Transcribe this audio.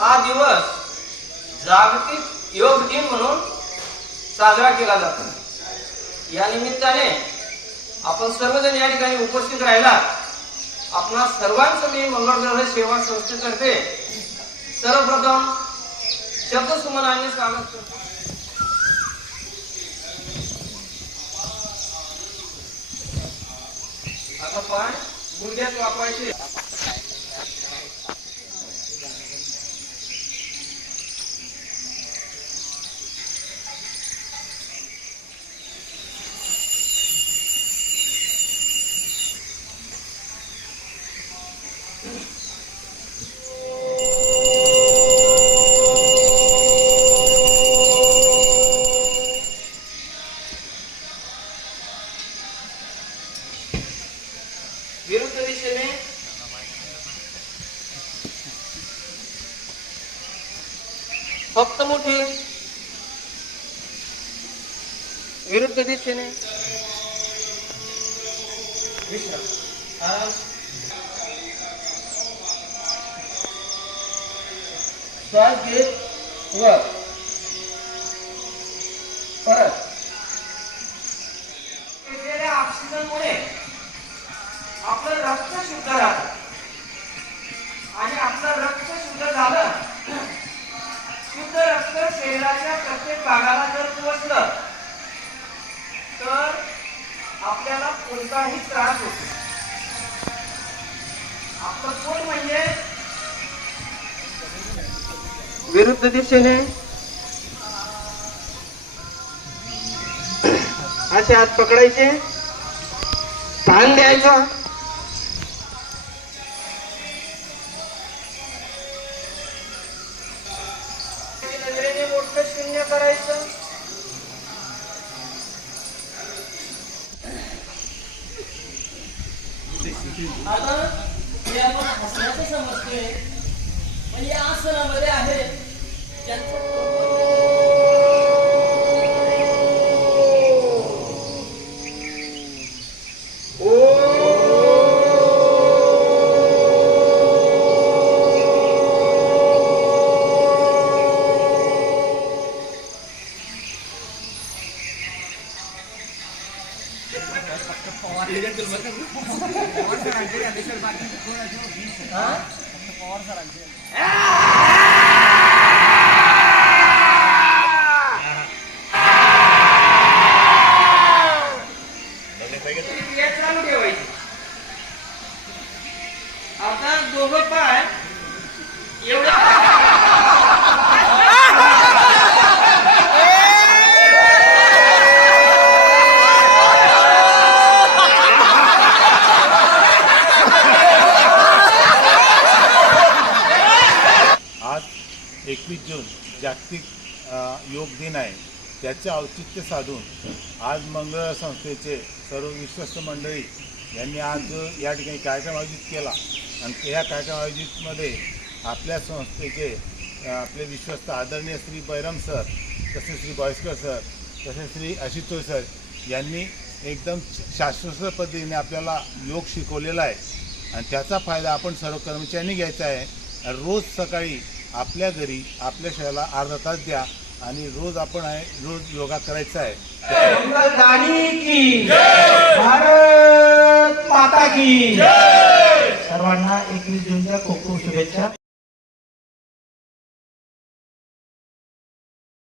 हा दिवस जागतिक योग दिन म्हणून साजरा केला जातो. या निमित्ताने आपण सर्वजण या ठिकाणी उपस्थित राहिला. आपणा सर्वांचं मी मंगळग्रह सेवा संस्थेतर्फे सर्वप्रथम शब्दसुमनांनी स्वागत करतो. आता पाय गुडघ्यात वापरायचे विरुद्ध दिशेने. फक्त मोठे. विरुद्ध दिशेने. विश्राम. श्वास घेत वर परत. ऑक्सिजनमुळे आपलं रक्त शुद्ध राहतं. आणि आपलं रक्त शुद्ध झालं शुद्ध रक्त शरीराच्या प्रत्येक भागाला जर पोचलं तर आपल्याला कोणताही त्रास होतो आपलं कोण म्हणजे विरुद्ध दिशेने. असे हात पकडायचे. ताण द्यायचा. मोठं शून्य करायचं आता हे आपण हसण्याचं समजतोय. पण या आसनामध्ये क्रिया आता दोघं पाय एवढा आज एकवीस जून जागतिक योग दिन आहे. त्याचे औचित्य साधून आज मंगळ संस्थेचे सर्व विश्वस्त मंडळी यांनी आज या ठिकाणी कार्यक्रम आयोजित केला. आणि या कार्यक्रम आयोजितमध्ये आपल्या संस्थेचे आपले विश्वस्त आदरणीय श्री बैरम सर तसेच श्री बॉयस्कर सर तसेच श्री आशुतोष सर यांनी एकदम शास्त्रोक्त पद्धतीने आपल्याला योग शिकवलेला आहे. आणि त्याचा फायदा आपण सर्व कर्मचाऱ्यांनी घ्यायचा आहे. रोज सकाळी आपल्या घरी आपल्या शरीराला अर्धा तास द्या आणि रोज आपण आहे रोज योगा करायचा आहे. मंगलदानी की भारत माता की सर्वांना एकवीस जूनच्या खूप खूप शुभेच्छा.